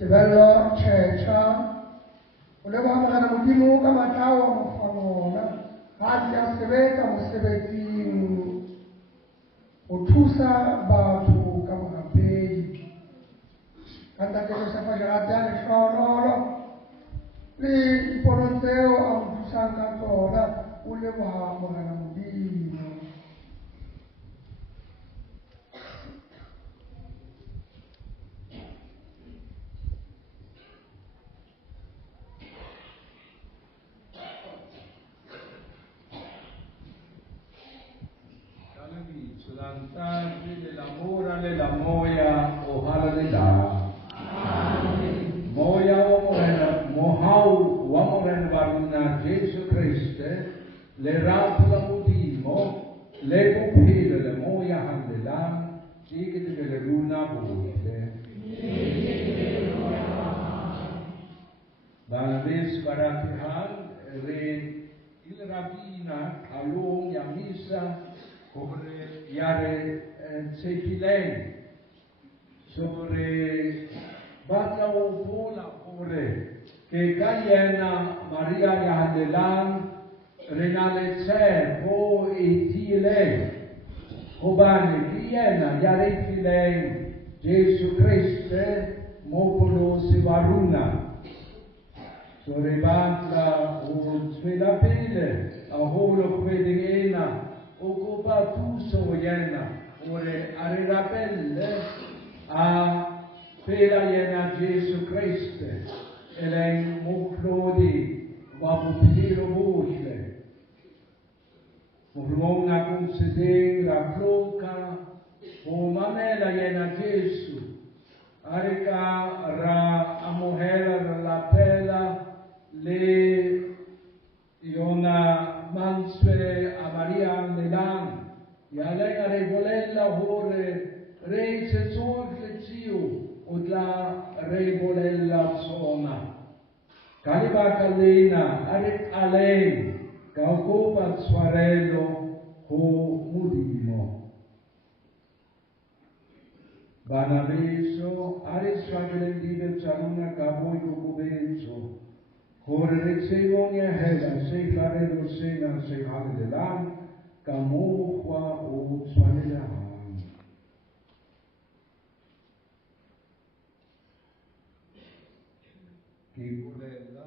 Livello ceccia, volevo andare a Mudimu kama tawa mfamona, hadi ya sebeta musebeti, utusa batu kama kampei, kanta kero safa jaratane shonolo, li ipononteo amtusa kantora, ulevo hamona na Mudimu. Lanciarci dell'amore nella moia o halalila. Moia omoren mohau wamoren varuna Gesù Cristo le rapla mudimo le pupille le moia handelam cigit che le luna buite. Bandes baratihan re il rabbina along ya misa sobre yare cefilei sobre bata o vola ore che Gaiena Maria Yahandelan renale cer vo e tilei obane Gaiena yare filei Gesù Cristo mopolo si varuna sobre bata o svela pele a holo quedingena occupa tu soyena ore arerapelle a pela yena Gesù Cristo e lei muclodi vapupiro voce muclona con sede la floca o mamela yena Gesù arica ra a mujer la pela le iona mansve a Maria Nelan, e a lei a revolella ore, rei se sorge zio, od la revolella zona. Caliba calena, aret a lei, caucopa suarello, ho mudimo. Banaveso, aret svagelendide ciaruna caboi cucubenzo, Ore recevonia hela, se farelo sena, se hagedelan, kamohwa o svanelahan. Chi volella?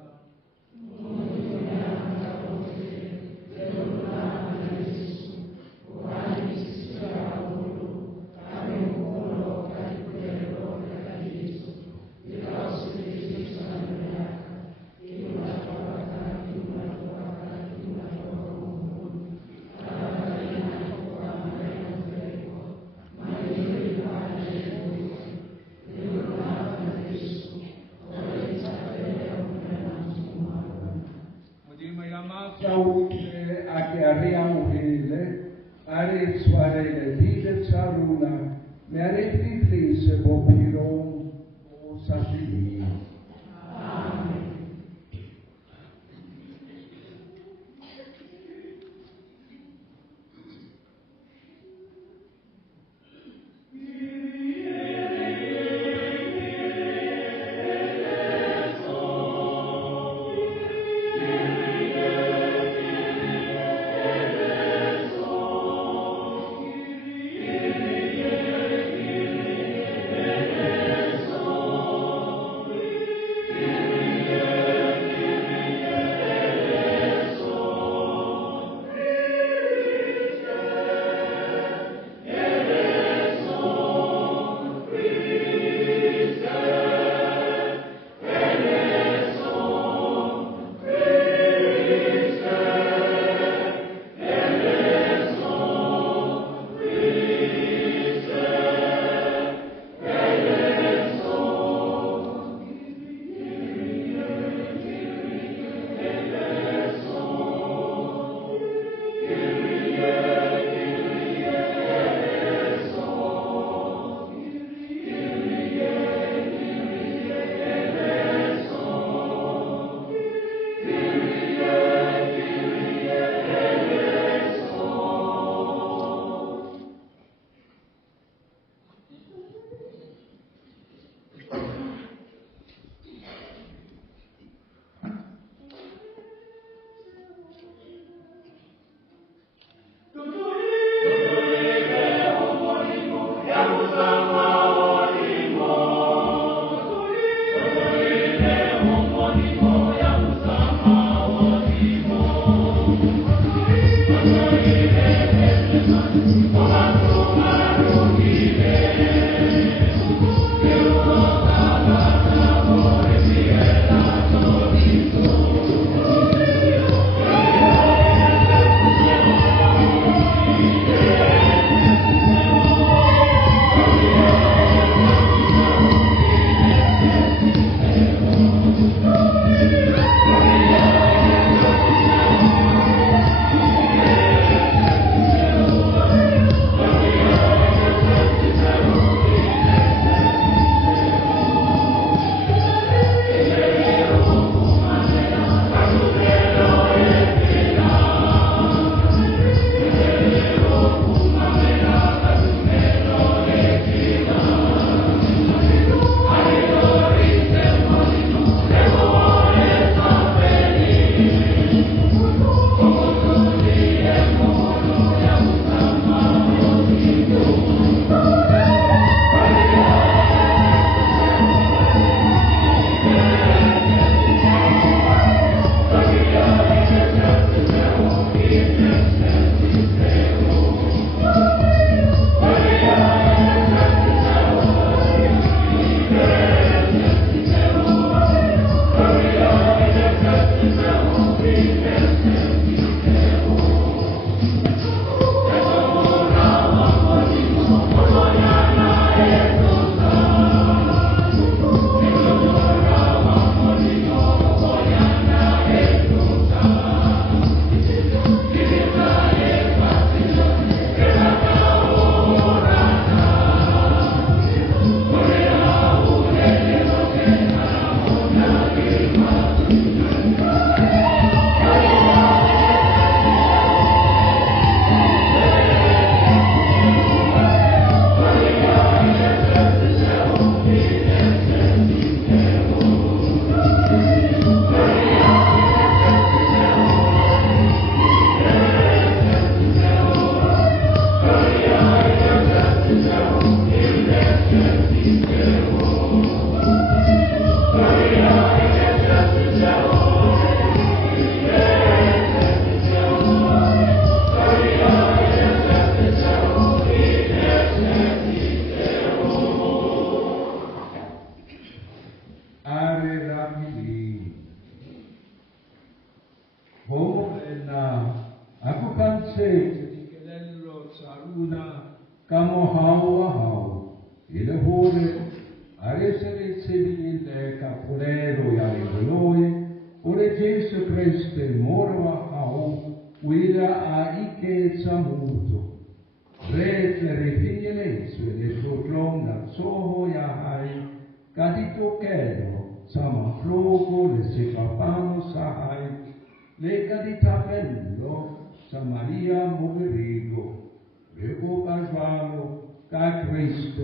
Maria Mogerigo, Rego Carvalho, da Cristo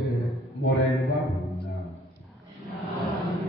Moreno Varuna. Amen.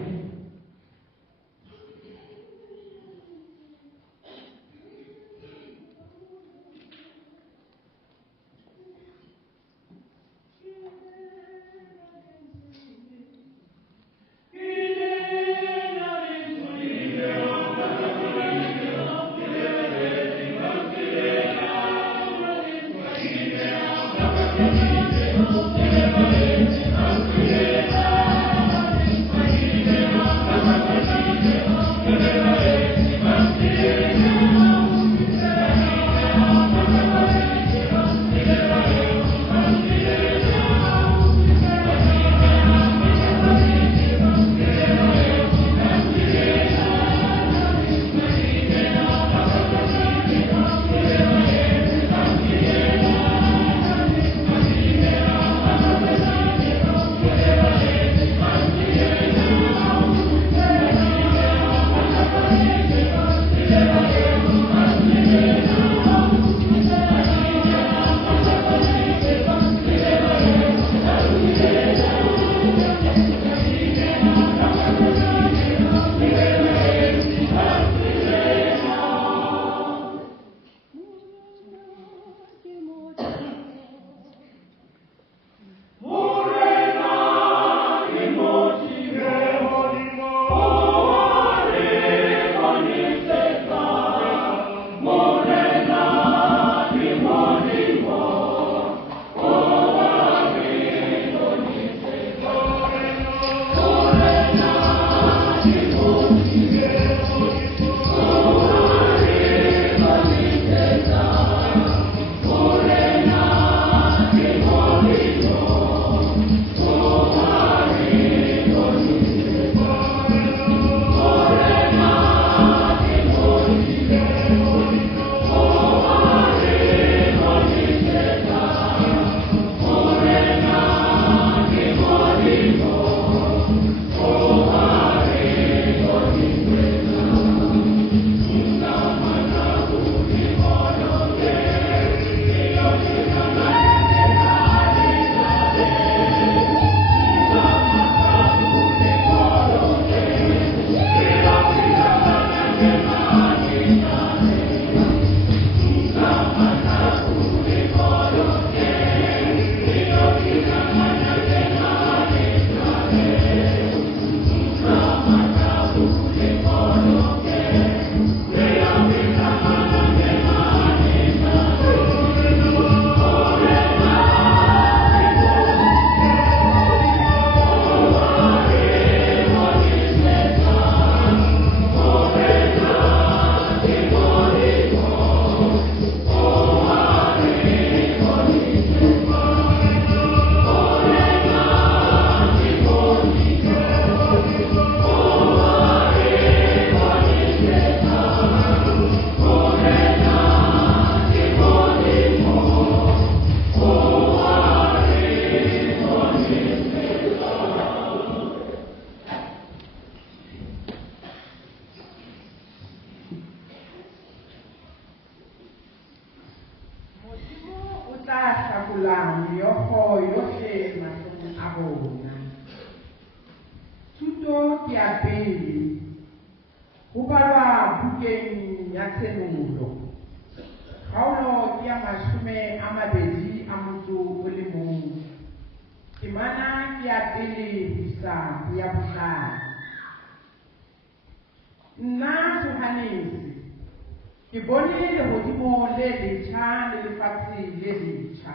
Kimana kia pili bisa kia buka. Na Johannes. Kiboni le hodimo le letjha le lefatshe le letjha.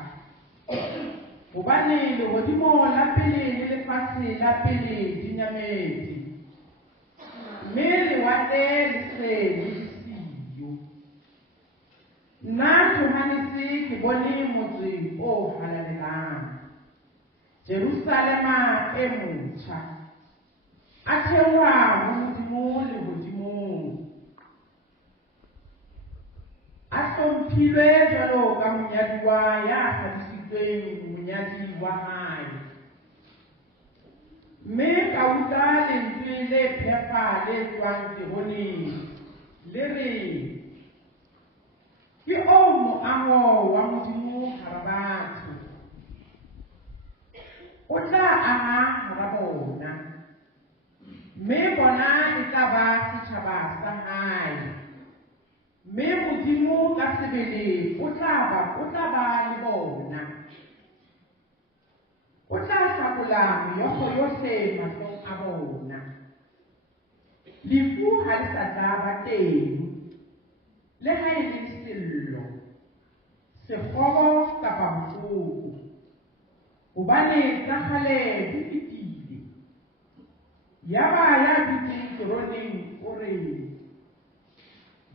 Hobane le hodimo la pele le lefatshe la pele di nyametse. Mme lewatle le se le siyo. Nna Johannes ke bone motse o halalelang. Jerusalema e motjha. A theoha hodimo le hodimo. A hlomphilwe jwalo ka monyadiwa ya hlalositsweng monyadi wa hae. Mme ka utlwa lentswe le phepa le tswang sehoneng le re, ke o moaho wa Modimo hara batho. O tla aha hara bona, mme bona e tla ba setjhaba sa hae. Mme Modimo ka sebele o tla ba le bona. O tla hlakola meokgo yohle mahlong a bona. Lefu ha le sa tla ba teng, le ha e le sello, sekgobo kapa bohloko. Hobane tsa kgale di fetile. Yaba ya dutseng toroneng o re,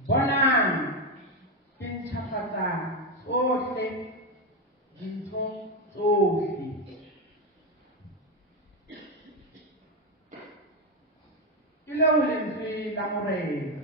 bonang, ke ntjhafatsa tsohle, dinthong tsohle. Ke leo lentswe la Morena.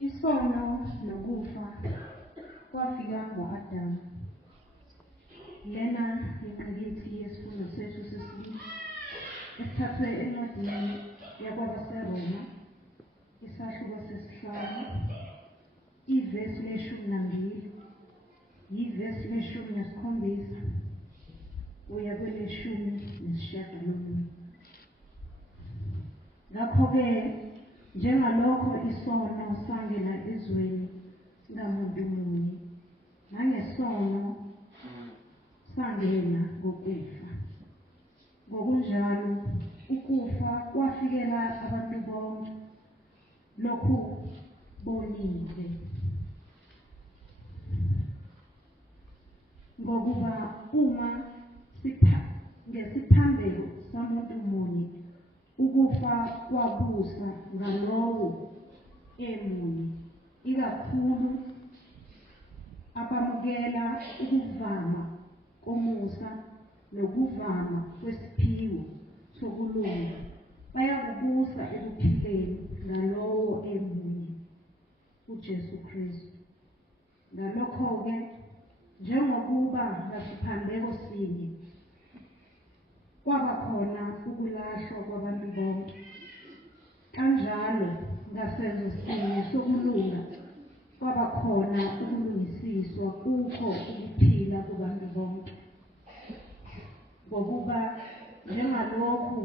Isono nokufa kwafika ngo-Adamu. Lena yiqhikithi yesifundo sethu sesibili esithathwe encwadini yakwabaseRoma isahluko sesihlanu ivesi le-12 yivesi le-17 kuya kwele-19. Ngakho-ke njengalokho isono sangena ezweni ngamuntu munye, nangesono sangena ngokufa. Ngokunjalo ukufa kwafikela abantu bonke, lokhu bonile. Ngokuba uma ngesiphambeko samuntu munye ukufa kwabusa ngalowo emunye, ikakhulu abamukela ukuvama komusa nokuvama kwesiphiwo sokulunga bayakubusa ekuphileni ngalowo emunye, uJesu Kristu. Ngalokho-ke njengokuba ngasiphambeko sinye kwaba khona ukulahlwa kwabantu bonke, kanjalo ngasenzo sinye sokulunga kwaba khona ukulungisiswa kukho ukuphila kubantu bonke, ngokuba njengalokhu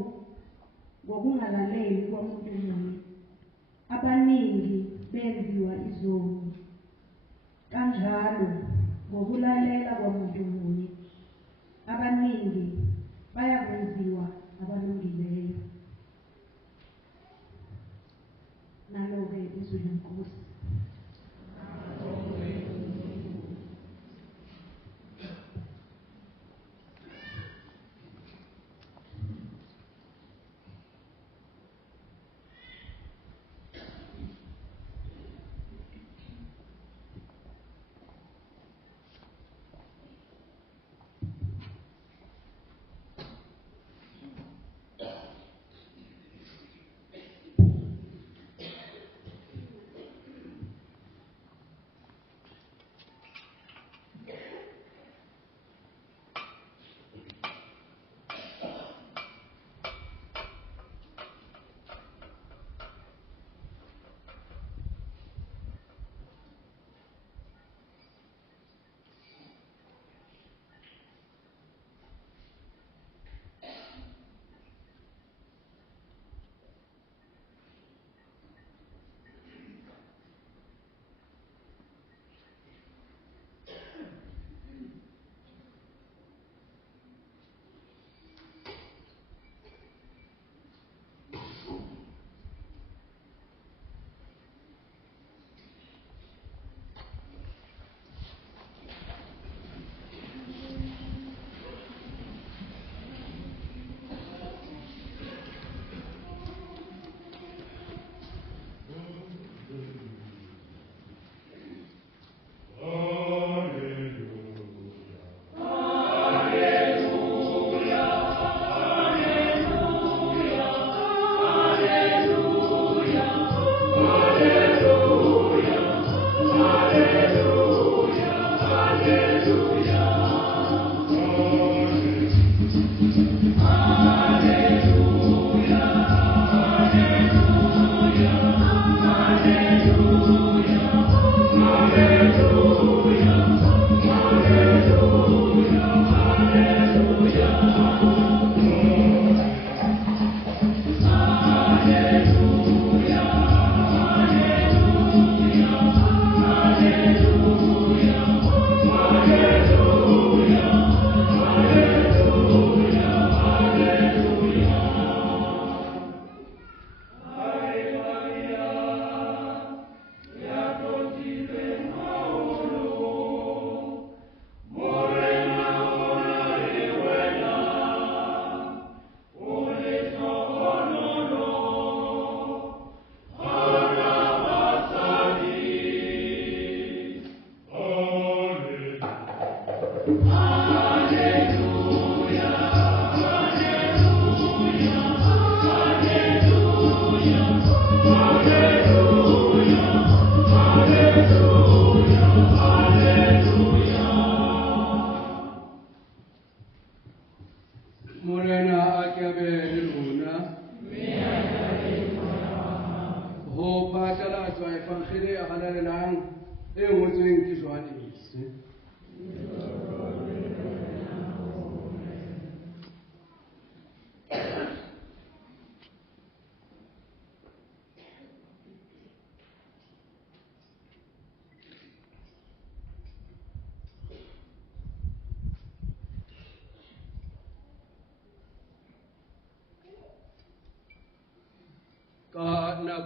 ngokungalaleli komuntu munye abaningi benziwa izoni, kanjalo ngokulalela komuntu munye abaningi bayakwenziwa abalungileyo. Nalo-ke izwi lenkosi.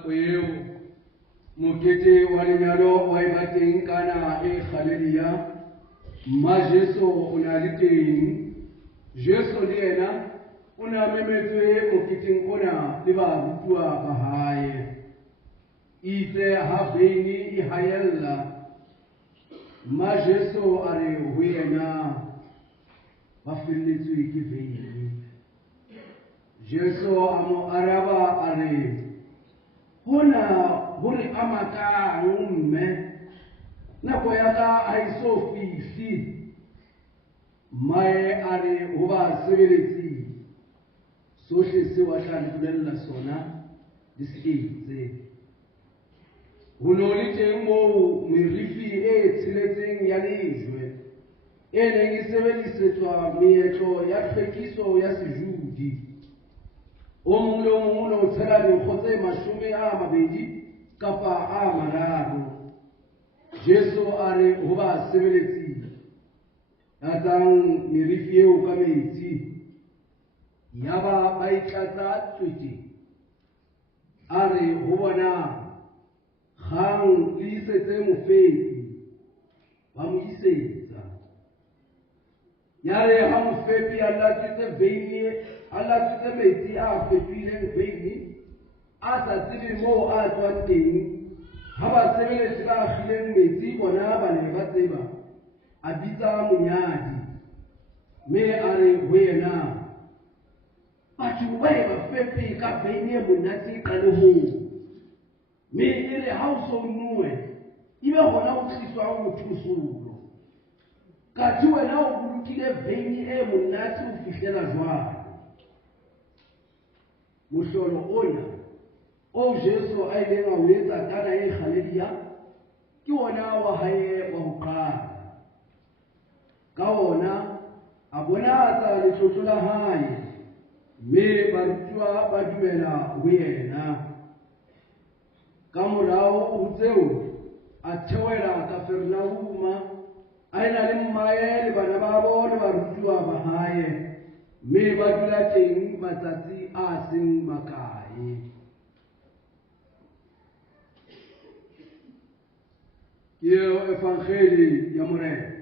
Kweo mukete walinyalo waibating kana e khalelia ma Jesu unaliting Jesu liena una memetwe mukiting kona liba butua kahaye ite habini ihayella ma Jesu are huena bafilitsu ikivini Jesu amo araba are hona amaka ngumme na koyaka aisofi si Mae are ho ba sebeletsi sohle seo a tla le bolella sona di se etse. Ho no le teng moo merifi e tsheletseng ya lejwe e neng e sebedisetswa meetlo ya tlhwekiso ya sejudi. O mong le o mong o ne o tshela dinkgo tse 20 kapa a 3. Jesu a re ho ba sebeletsi tlatsang merifi eo ka metsi, yaba ba itlatsa twete. A re ho bona kgang le isetse mofepi, ba mo isetsa. Ya re ha mofepi a latsitse metsi a fetohileng veini, a sa tsebe moo a tswang teng, ha basebeletsi ba akgileng metsi bona ba ne ba tseba, a bitsa monyadi, mme a re ho yena, batho ba e bafepi ka veini e monate qalehong, mme e re ha o so nowe ebe hona ho tliswa mothusolo. Kathe wena o bolokile veini e monate ho fihlela jwale. Mohlolo ona o Jesu a ileng a o etsa kana e kgaledia ke ona wa hae wa ho qala. Ka ona a bonatsa letlotlo la hae, mme barutwa ba dumela ho yena. Ka morao ho tseo a theohela Kapernauma, a ena le mmae le bana ba bo le barutwa ba hae, mme ba dula teng matsatsi a seng makae. Ke evangeli ya Morena.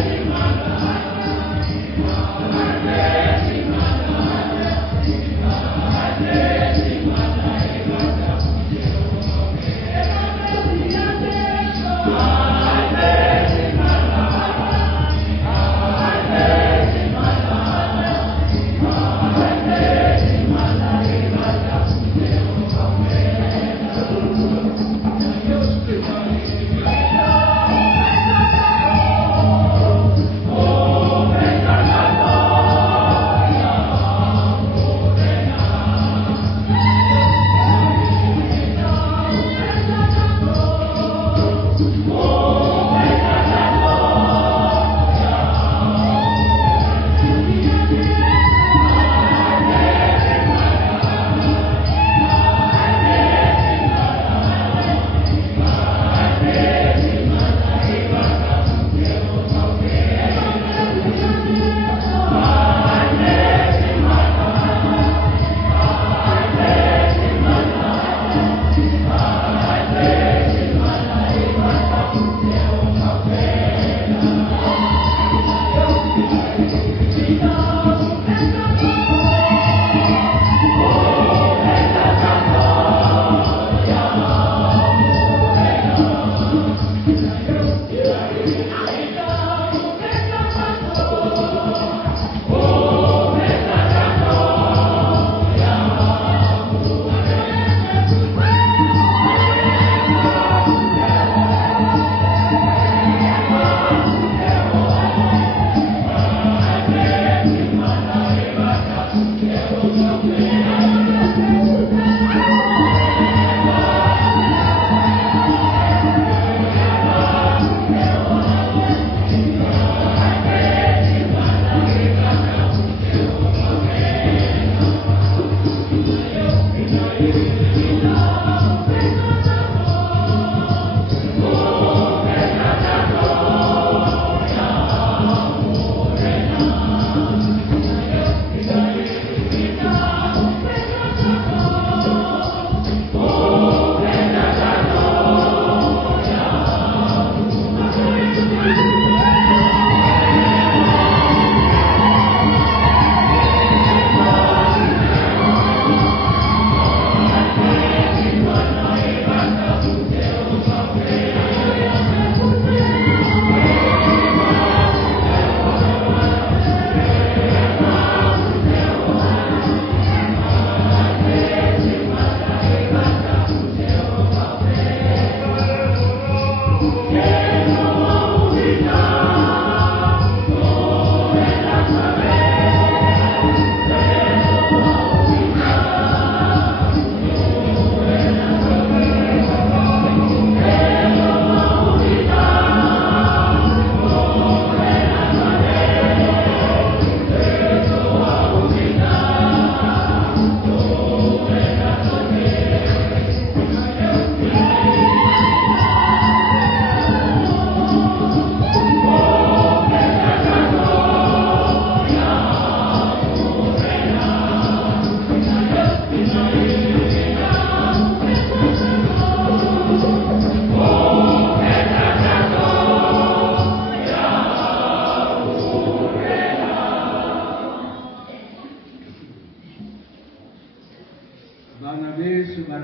Amen.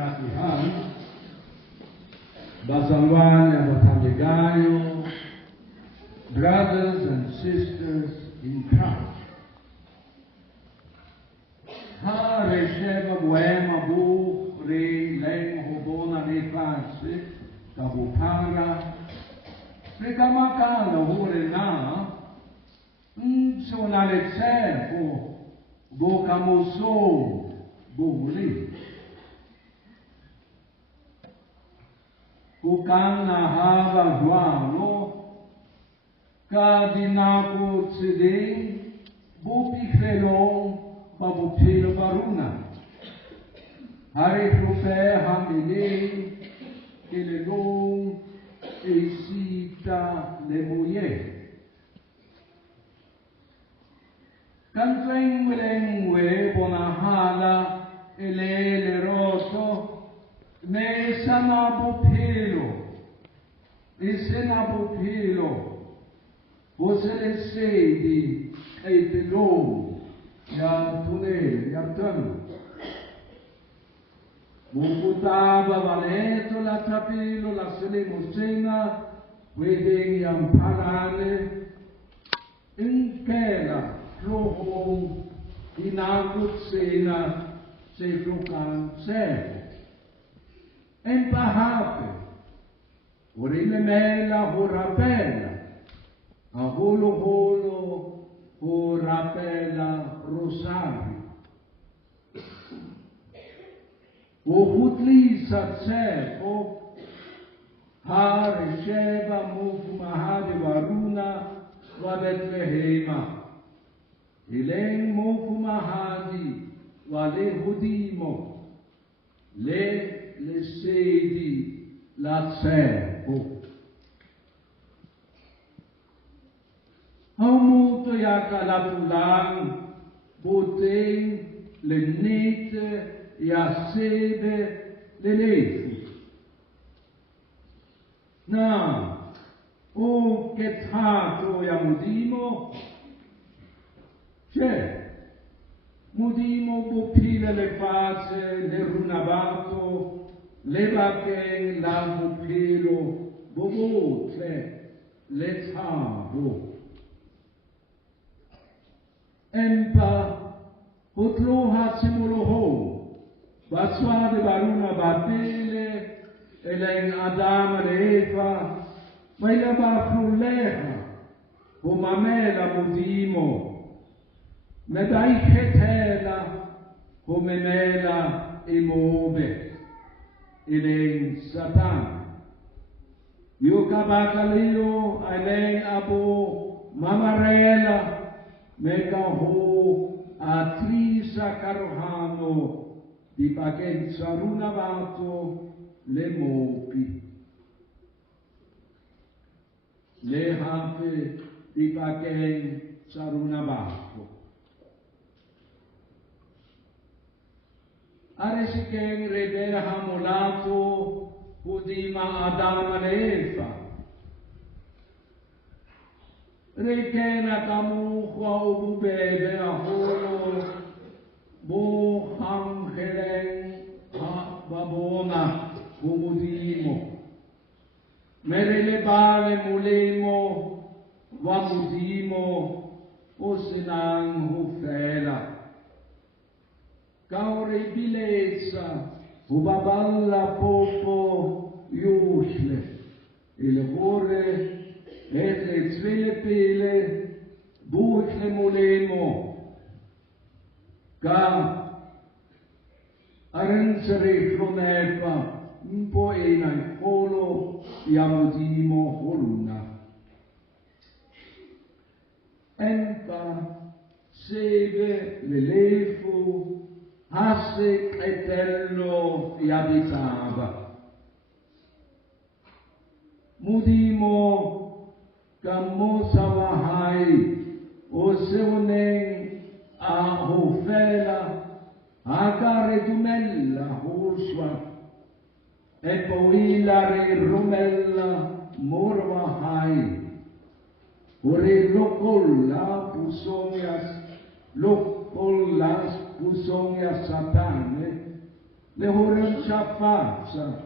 kasihan, Basalwan and Batamigayo, brothers and sisters in Christ. Ha resheva buema bu re leng hobona re fansi kabupanga rekamakala hore na sonale tsepo bokamoso buli kukana hava juano kadinako tsede bupikhelong Babuphelo baruna Hari Profe Hamile Kelelong Esita Lemuye Kantreng Wileng We Bonahala Ele Leroto Ne Sanabuphelo Isenabuphelo Bosele Sedi Eitelong Yang tunel, yang tanu. Mukutaba valeto la tapilo la selimosena, wedeng yang parane, inkela flohong inakut sena seflokan se. Empahape, orine mela horapela, aholo holo. O rapela rosario. O hutli satsefo har sheva mufumahade varuna wa Betlehema. Ileng mufumahadi wa lehudimo le sedi la tsefo. Haumuto ya kalatulang buteng lenite ya sebe lelefu. Na o ketato ya mudimo che mudimo bupile le face le runabato le bake la bupilo bobotle le tabo. Empa hutlo hatsimuloho baswade baruna batele eleng Adam e Eva maila bafruleha humamela mudimo medai khetela humemela imobe eleng Satan yukabakalio eleng abo mamarela Mega ho atrisa karohano di pagenza runavato le mopi. Le hape di pagenza runavato. Aresiken redera hamolato udima Adam e Eva. Rekena kamu khau bebe aholo bo hangeleng ha babona kumudimo merele bale mulimo wa mudimo osenang hufela kaure bilezza ubaballa popo yusle il ore le svele pele buhle mulemo ka arensere flonepa un po' in folo yamudimo holuna empa sebe lelefu hasse etello yabitaba mudimo Kamu sawahai o seuneng a hofela agare dumella huswa e poi la rumella morvahai ore lokolla pusongas satane le horen chapatsa,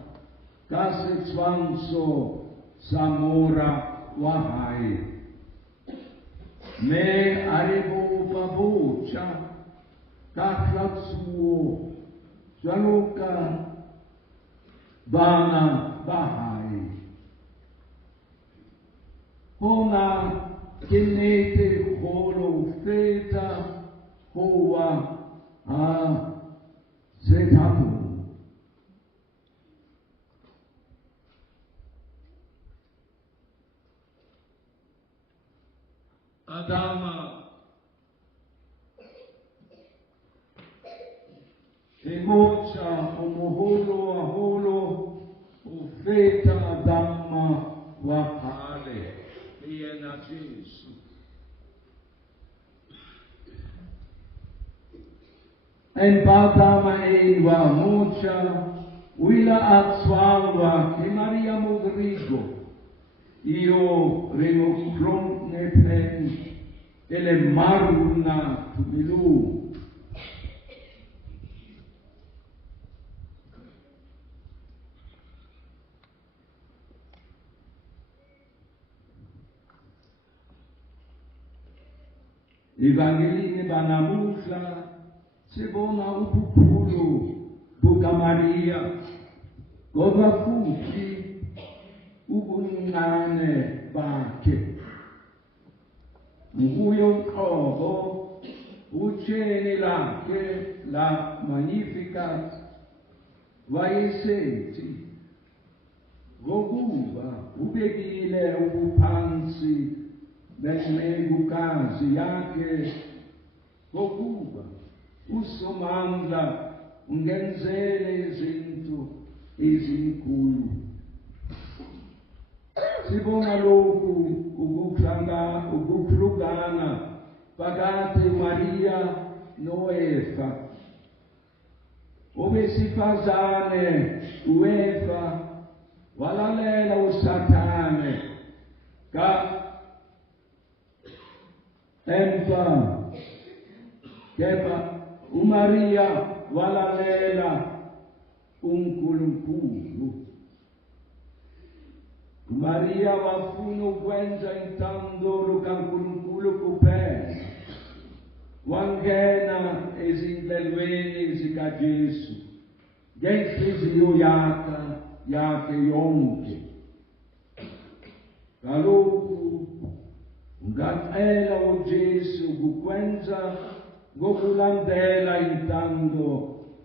kasit swanso samora wahai. Me aribo babucha, kaklatsuo, swaluka, bana bahai. Hona kinete holo feta hoa a setapu. Adama emocha omoholo aholo ufeta Adama wahale iena Jesu. En Adama ewa mocha wila atswangwa ki Maria Modrigo. Io remo ne pen ele maruna tumilu. Evangeline banamufla sebona upukulu buka Maria goba futi ubunane bakhe nguyo qobo ucheni lakhe la Magnificat wayesethi ngokuba ubekile ubuphansi bencekukazi yakhe ngokuba uSomandla ungenzele izinto ezinkulu. Sibona lokhu ukuhlukana phakathi Maria noEva. Obesifazane uEva walalela uSathane ka Eva kepha uMaria walalela uNkulunkulu. Maria wafuna ukwenza intando lukaNkulunkulu kuphela. Wangena ezindlelweni zikaJesu ngenhliziyo yakhe yonke. Kaloku ngacela uJesu kukwenza ngokulandela intando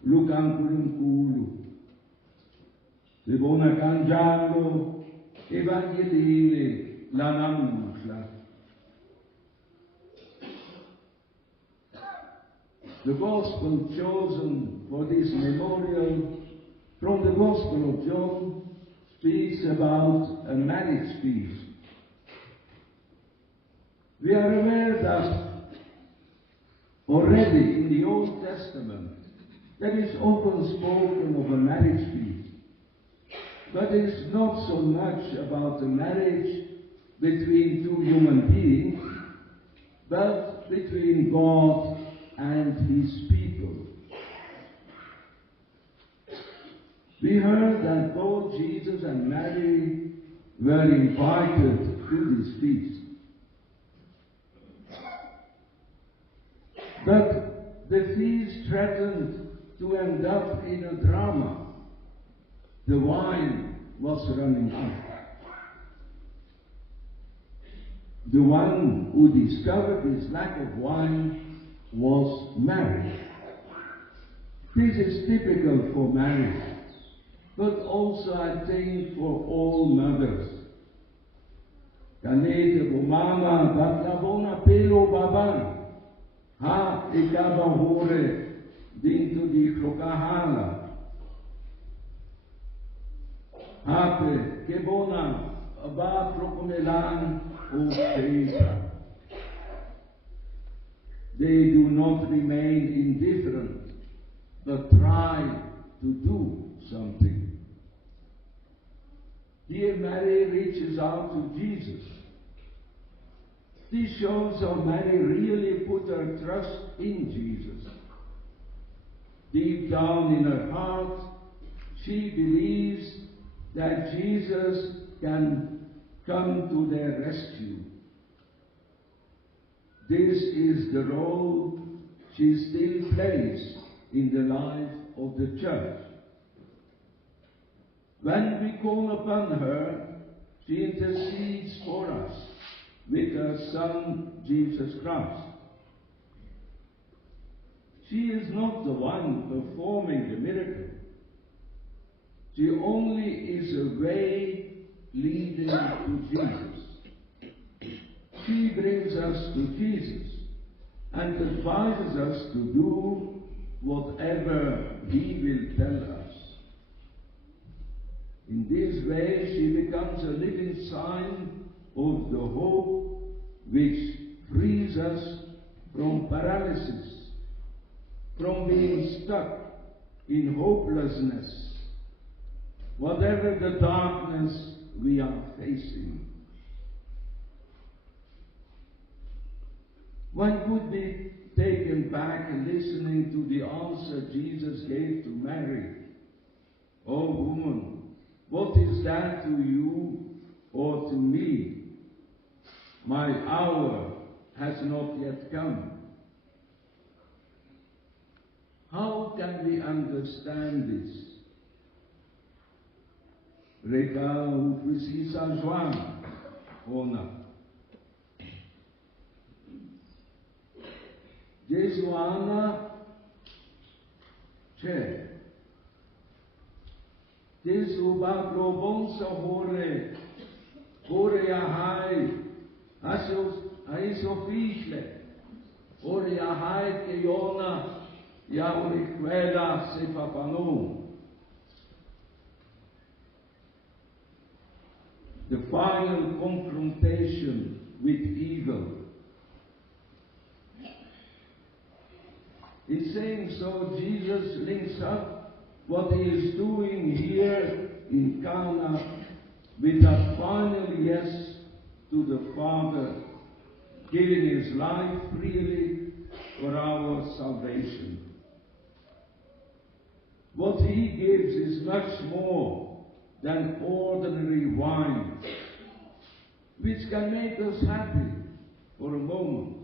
lukaNkulunkulu. Sibona kanjalo evangelini lanamuhla. The gospel chosen for this memorial from the Gospel of John speaks about a marriage feast. We are aware that already in the Old Testament there is often spoken of a marriage feast. But it's not so much about the marriage between two human beings, but between God and His people. We heard that both Jesus and Mary were invited to this feast. But the feast threatened to end up in a drama. The wine was running out. The one who discovered this lack of wine was Mary. This is typical for Mary, but also I think for all mothers. Kanete mama batlabona pelo baban ha ikaba hore dinto di krokahala. Hape che bona ba krokomelan o petra. They do not remain indifferent, but try to do something. Here Mary reaches out to Jesus. This shows how Mary really put her trust in Jesus. deep down in her heart, she believes that Jesus can come to their rescue. This is the role she still plays in the life of the church. When we call upon her, she intercedes for us with her Son, Jesus Christ. She is not the one performing the miracle. She only is a way leading to Jesus. She brings us to Jesus and advises us to do whatever He will tell us. In this way, she becomes a living sign of the hope which frees us from paralysis, from being stuck in hopelessness, whatever the darkness we are facing. One could be taken back listening to the answer Jesus gave to Mary. "Oh woman, what is that to you or to me? My hour has not yet come." How can we understand this? Reka ufisi San Juan, ona. Jesu ana, c'è. Jesu baklo bonsa hore ahai, aiso fishle, hore ahai ke yona, ya urikwela se papanu. The final confrontation with evil. In saying so, Jesus links up what He is doing here in Cana with a final yes to the Father, giving His life freely for our salvation. What He gives is much more than ordinary wine, which can make us happy for a moment,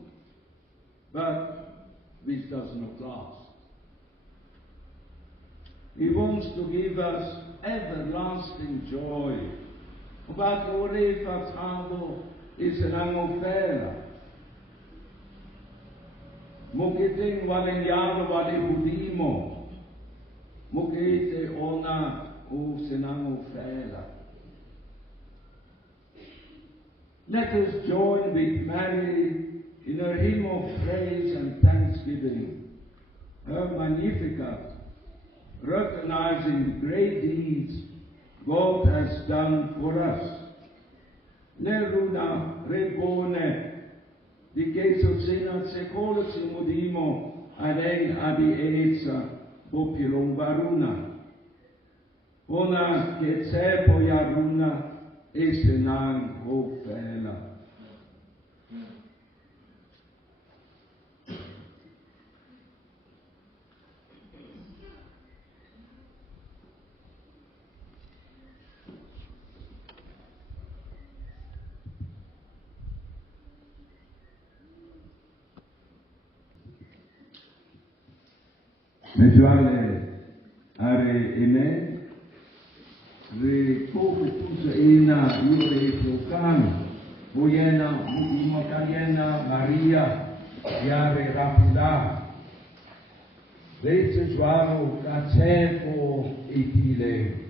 but which does not last. He wants to give us everlasting joy. About ore fatavo is an angofera. Mukiting walinyado wali hudimo. Mukite ona usenangofera. Let us join with Mary in her hymn of praise and thanksgiving, her Magnificat, recognizing the great deeds God has done for us. Neruna rebone, di Gesù sena secolo simudimo, aren abieza, popilum varuna. Ona ketsepo yaruna, esenan hofela. Mesuale are ene re kofu tusa ina yure flokan boyena makayena Maria yare rapida vece suaro cacepo etile.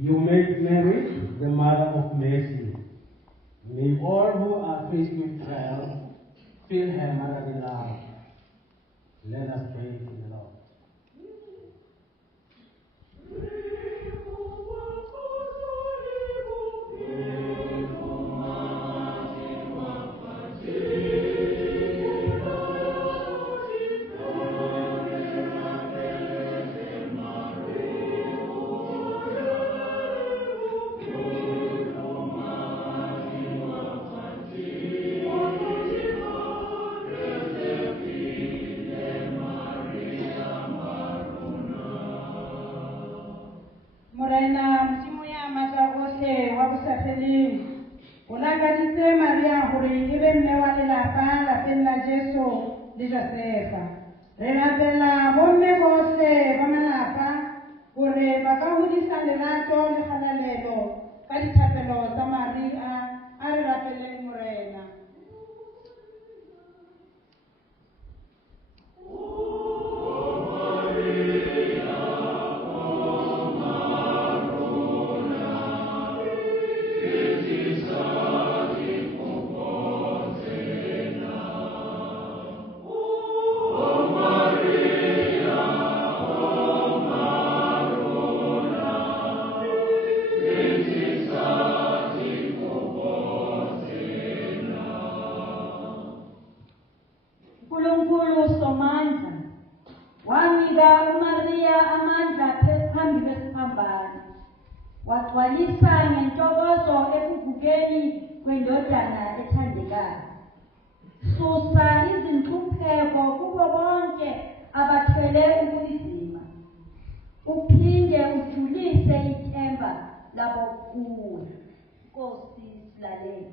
You made Mary the mother of mercy. May all who are faced with trial feel her motherly love. Let us pray to the Lord. Morena msimu ya matagose wabusafeli unagatise Maria huri ibe mme wa lelapa lapeng la Jesu le Josefa re rapela bomme bohle ba malapa hore ba ka hodisa lerato le kgalalelo ka dithapelo tsa Maria a re rapeleng Morena. Wagcwalisa ngentokozo ekuvukeni kwendodana ethandekayo. Susa izinhlupheko kubo bonke abathwele ubunzima. Uphinde ujulise ithemba labo kuwe. Nkosi silalele.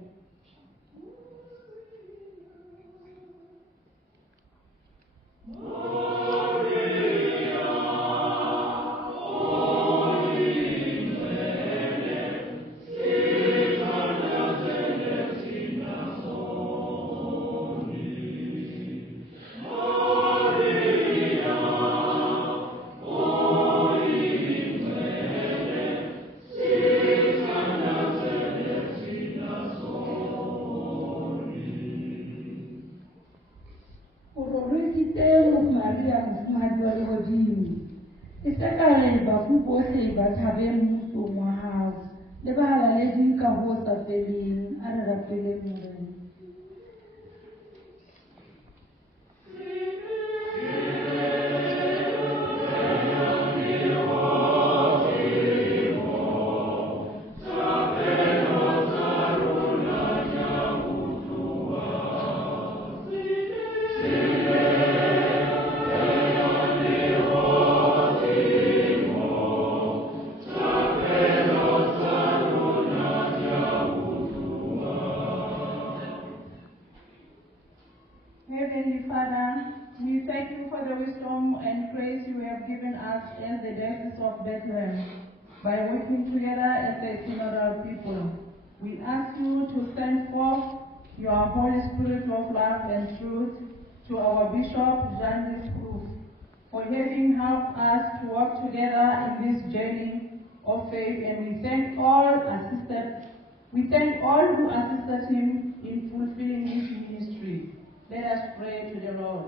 By working together as a synodal people, we ask you to send forth your Holy Spirit of love and truth to our Bishop Jean Cruz for having helped us to work together in this journey of faith, and we thank all who assisted him in fulfilling this ministry. Let us pray to the Lord.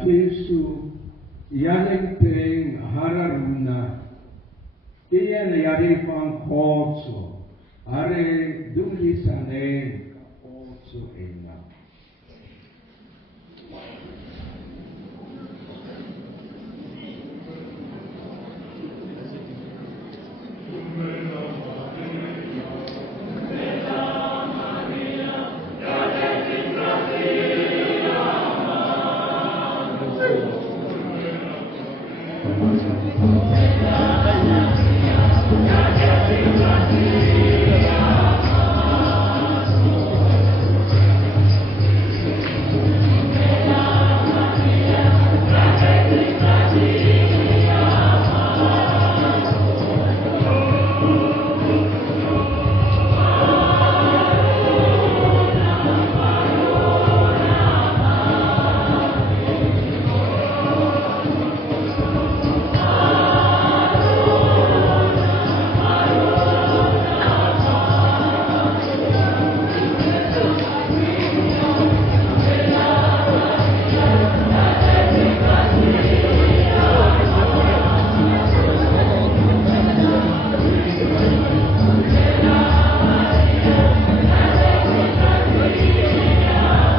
Jesu yaling teng hararuna tiyan yari pang kotso are dulisane kotso ena. Maria, Yeah.